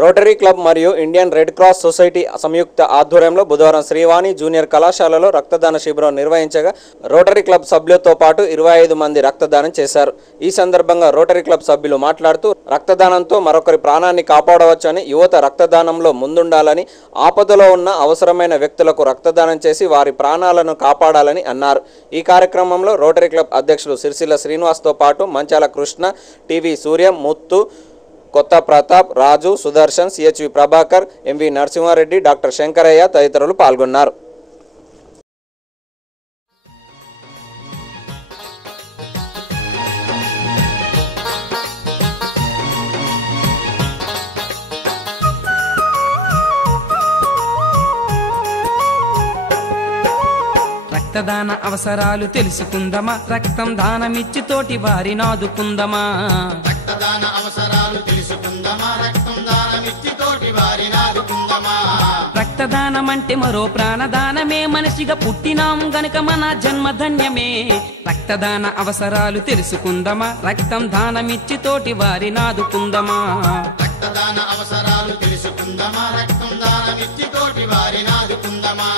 Rotary club మరియు Indian red cross society సంయుక్త ఆధ్వర్యంలో బుధవారం శ్రీవాణి జూనియర్ కళాశాలలో రక్తదాన శిబిరం నిర్వహించగా రోటరీ క్లబ్ సభ్యులతో పాటు ఇరవై ఐదు మంది రక్తదానం చేశారు. ఈ సందర్భంగా రోటరీ క్లబ్ సభ్యులు మాట్లాడుతూ రక్తదానంతో మరొకరి ప్రాణాన్ని కాపాడవచ్చని యువత రక్తదానంలో ముందుండాలని ఆపదలో ఉన్న అవసరమైన వ్యక్తులకు రక్తదానం చేసి వారి ప్రాణాలను కాపాడాలని అన్నారు. ఈ కార్యక్రమంలో రోటరీ క్లబ్ అధ్యక్షులు సిరిసిల్ల శ్రీనివాస్తో పాటు Manchala Krishna T V Surya Muthu Kotha Pratap Raju Sudarshan CHV Prabhakar M V Narasimhareddy doctor Shankaraiah తదితరులు పాల్గొన్నారు. రక్తదాన అవసరాలు తెలుసుకుందమా? రక్తం దానమిచ్చి తోటి వారి నాదుకుందమా రక్తదాన అవసరాలు తెలుసుకుందమా? రక్తం దానమిచ్చి తోటి వారి నాదుకుందమా? రక్తదానం అంటే మరో ప్రాణదానమే. మనిషిగా పుట్టినాం గనుక మన జన్మ ధన్యమే రక్తదాన అవసరాలు తెలుసుకుందమా? రక్తం దానమిచ్చి తోటి వారి నాదుకుందమా? రక్తదాన అవసరాలు తెలుసుకుందమా? రక్తం దానమిచ్చి తోటి వారి నాదుకుందమా?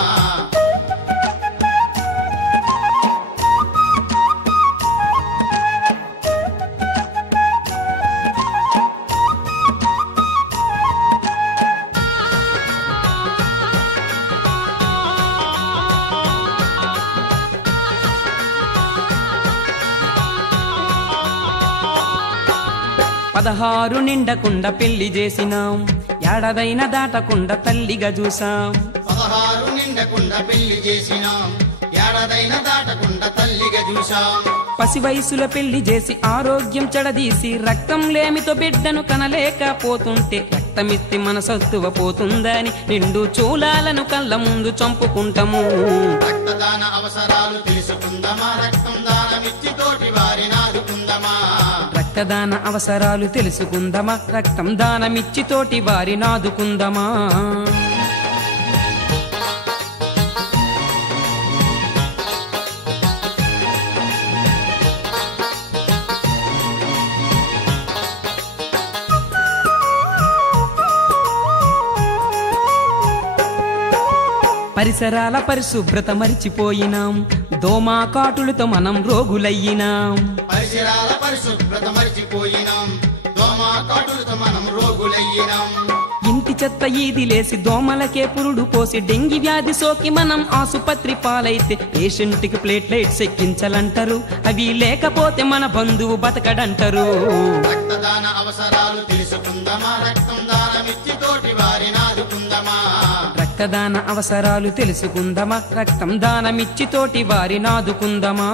పదహారు నిండకుండా పెళ్ళి చేసినాం. ఏడాదైన దాటకుండా తల్లిగా చూసాం. పదహారు నిండకుండా పెళ్ళి చేసినాం. ఏడాదైన దాటకుండా తల్లిగా చూశాం పసి వయసులో పెళ్ళి చేసి ఆరోగ్యం చెడదీసి రక్తం లేమితో బిడ్డను కనలేకపోతుంటే రక్తమిస్తే మన సత్తువ పోతుందని నిండు చూలాలను కళ్ళ ముందు చంపుకుంటాము. రక్తదాన రక్తదాన అవసరాలు తెలుసుకుందమా. రక్తం దానమిచ్చి తోటి వారి నాదుకుందమా. పరిసరాల పరిశుభ్రత మరిచిపోయినాం. దోమా కాటులతో మనం రోగులయ్యినాం. పరిసరాల పరిశుభ్రత మరిచిపోయినాం. దోమ కాటులతో మనం రోగులయ్యినాం. ఇంటి చెత్త ఈది లేసి దోమలకే పురుడు పోసి డెంగి వ్యాధి సోకి మనం ఆసుపత్రి పాలైతే పేషెంట్కి ప్లేట్లైట్స్ ఎక్కించాలంటారు. అవి లేకపోతే మన బంధువు బతకడంటారు. రక్తదాన అవసరాలు తెలుసుకుందమా రక్తం దానమిచ్చి తోటి వారి నాదుకుందమా రక్తదాన అవసరాలు తెలుసుకుందమా. రక్తం దానమిచ్చి తోటి వారి నాదుకుందమా.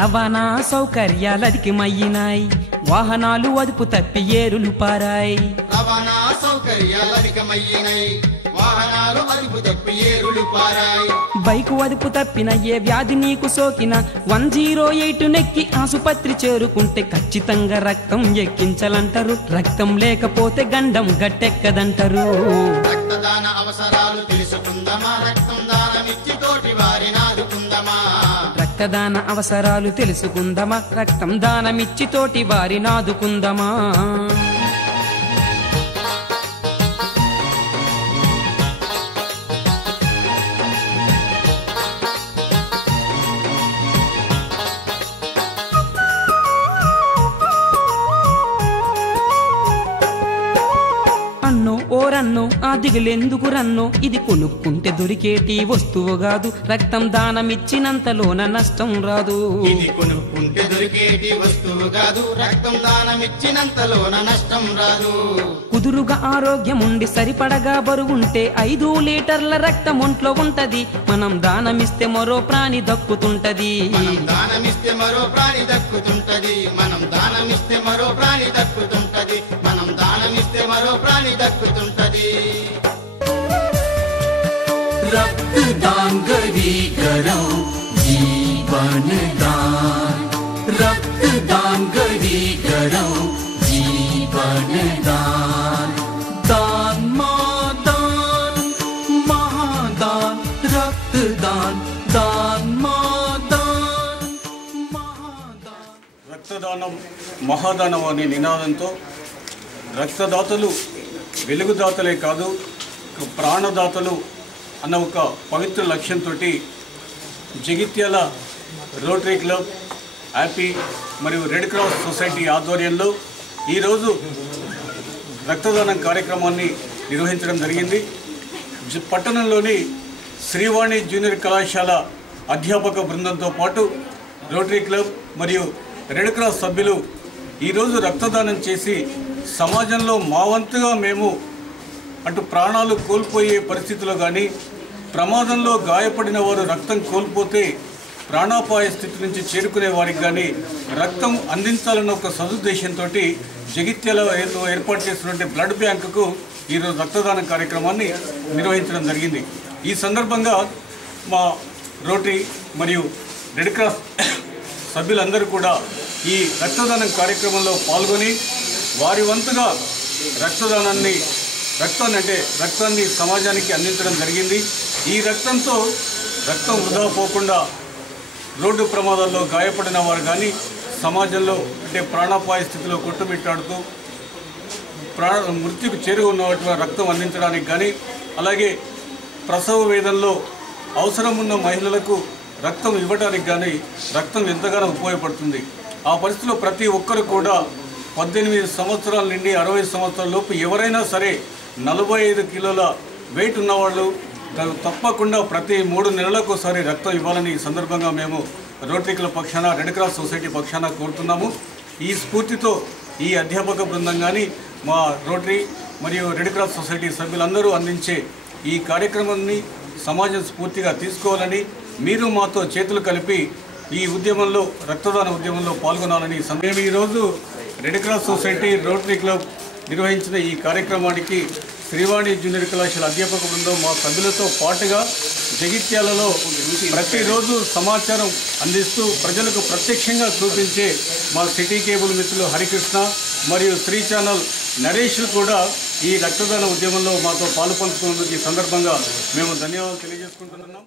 రవాణా సౌకర్యాలు అధికమయ్యినాయి. వాహనాలు అదుపు తప్పి ఏరులు పారాయి. రవాణా సౌకర్యాలు అధికమయ్యినాయి. వాహనాలు అదుపు తప్పి ఏరులు పారాయి. బైకు అదుపు తప్పిన ఏ వ్యాధి నీకు సోకిన వన్ జీరో ఎయిట్ నెక్కి ఆసుపత్రి చేరుకుంటే ఖచ్చితంగా రక్తం ఎక్కించాలంటారు. రక్తం లేకపోతే గండం గట్టెక్కదంటారు. రక్తదాన అవసరాలు తెలుసుకుందమా రక్తం? రక్తదాన అవసరాలు తెలుసుకుందమా? రక్తం దానమిచ్చి తోటి వారి ఓరన్నో ఆ దిగులెందుకు రన్నో? ఇది కొనుక్కుంటే దొరికేటి వస్తువు కాదు. రక్తం దానమిచ్చినంతలోన నష్టం రాదు. ఇది కొనుక్కుంటే దొరికేటి వస్తువు కాదు. రక్తం దానమిచ్చినంతలోన నష్టం రాదు. కుదురుగా ఆరోగ్యం ఉండి సరిపడగా బరువుంటే ఐదు లీటర్ల రక్తం ఒంట్లో ఉంటది. మనం దానమిస్తే మరో ప్రాణి దక్కుతుంటది. దానమిస్తే మరో ప్రాణి దక్కుతుంటది. మనం దానమిస్తే మరో ప్రాణి దక్కుతుంటది. వస్తే మరో ప్రాణి దక్కుతుంటది రక్తదాన్ గరీ గరం జీవన్ దాన్ రక్తదాన్ గరీ గరం జీవన్ దాన్ దాన్ మా దాన్ మహాదాన్ రక్తదాన్ దాన్ మా దాన్ మహాదాన్ రక్తదానం మహాదానం అనే నినాదంతో రక్తదాతలు వెలుగుదాతలే కాదు ప్రాణదాతలు అన్న ఒక పవిత్ర లక్ష్యంతో జగిత్యాల రోటరీ క్లబ్ హ్యాపీ మరియు రెడ్ క్రాస్ సొసైటీ ఆధ్వర్యంలో ఈరోజు రక్తదానం కార్యక్రమాన్ని నిర్వహించడం జరిగింది. జ- పట్టణంలోని శ్రీవాణి జూనియర్ కళాశాల అధ్యాపక బృందంతో పాటు రోటరీ క్లబ్ మరియు రెడ్ క్రాస్ సభ్యులు ఈరోజు రక్తదానం చేసి సమాజంలో మా వంతుగా మేము అటు ప్రాణాలు కోల్పోయే పరిస్థితిలో కానీ ప్రమాదంలో గాయపడిన వారు రక్తం కోల్పోతే ప్రాణాపాయ స్థితి నుంచి చేరుకునే వారికి కానీ రక్తం అందించాలన్న ఒక సదుద్దేశంతో జగిత్యాల ఏర్పాటు ఏర్పాటు బ్లడ్ బ్యాంకుకు ఈరోజు రక్తదానం కార్యక్రమాన్ని నిర్వహించడం జరిగింది. ఈ సందర్భంగా మా రోటరీ మరియు రెడ్ క్రాస్ సభ్యులందరూ కూడా ఈ రక్తదానం కార్యక్రమంలో పాల్గొని వారి వంతుగా రక్తదానాన్ని రక్తాన్ని అంటే రక్తాన్ని సమాజానికి అందించడం జరిగింది. ఈ రక్తంతో రక్తం వృధా పోకుండా రోడ్డు ప్రమాదాల్లో గాయపడిన వారు కానీ సమాజంలో అంటే ప్రాణాపాయ స్థితిలో కొట్టుమిట్టాడుతూ ప్రాణ మృత్యుకు చేరుకున్నటువంటి రక్తం అందించడానికి కానీ అలాగే ప్రసవ వేదంలో అవసరం ఉన్న మహిళలకు రక్తం ఇవ్వడానికి కానీ రక్తం ఎంతగానో ఉపయోగపడుతుంది. ఆ పరిస్థితిలో ప్రతి ఒక్కరు కూడా పద్దెనిమిది సంవత్సరాల నుండి అరవై సంవత్సరాల లోపు ఎవరైనా సరే నలభై ఐదు కిలోల వెయిట్ ఉన్నవాళ్ళు తప్పకుండా ప్రతి మూడు నెలలకు ఒకసారి రక్తం ఇవ్వాలని ఈ సందర్భంగా మేము రోటరీ క్లబ్ పక్షాన రెడ్ క్రాస్ సొసైటీ పక్షాన కోరుతున్నాము. ఈ స్ఫూర్తితో ఈ అధ్యాపక బృందం కానీ మా రోటరీ మరియు రెడ్ క్రాస్ సొసైటీ సభ్యులందరూ అందించే ఈ కార్యక్రమాన్ని సమాజం స్ఫూర్తిగా తీసుకోవాలని మీరు మాతో చేతులు కలిపి ఈ ఉద్యమంలో రక్తదాన ఉద్యమంలో పాల్గొనాలని సమయం మేము ఈరోజు red cross society Rotary club నిర్వహించిన ఈ కార్యక్రమానికి శ్రీవాణి జూనియర్ కళాశాల అధ్యాపక బృందం మా సభ్యులతో పాటుగా జగిత్యాలలో ప్రతిరోజు సమాచారం అందిస్తూ ప్రజలకు ప్రత్యక్షంగా చూపించే మా సిటీ కేబుల్ మిత్రులు హరికృష్ణ మరియు శ్రీ ఛానల్ నరేష్ కూడా ఈ రక్తదాన ఉద్యమంలో మాతో పాలు పంచుకున్నందుకు ఈ సందర్భంగా మేము ధన్యవాదాలు తెలియజేసుకుంటున్నాం.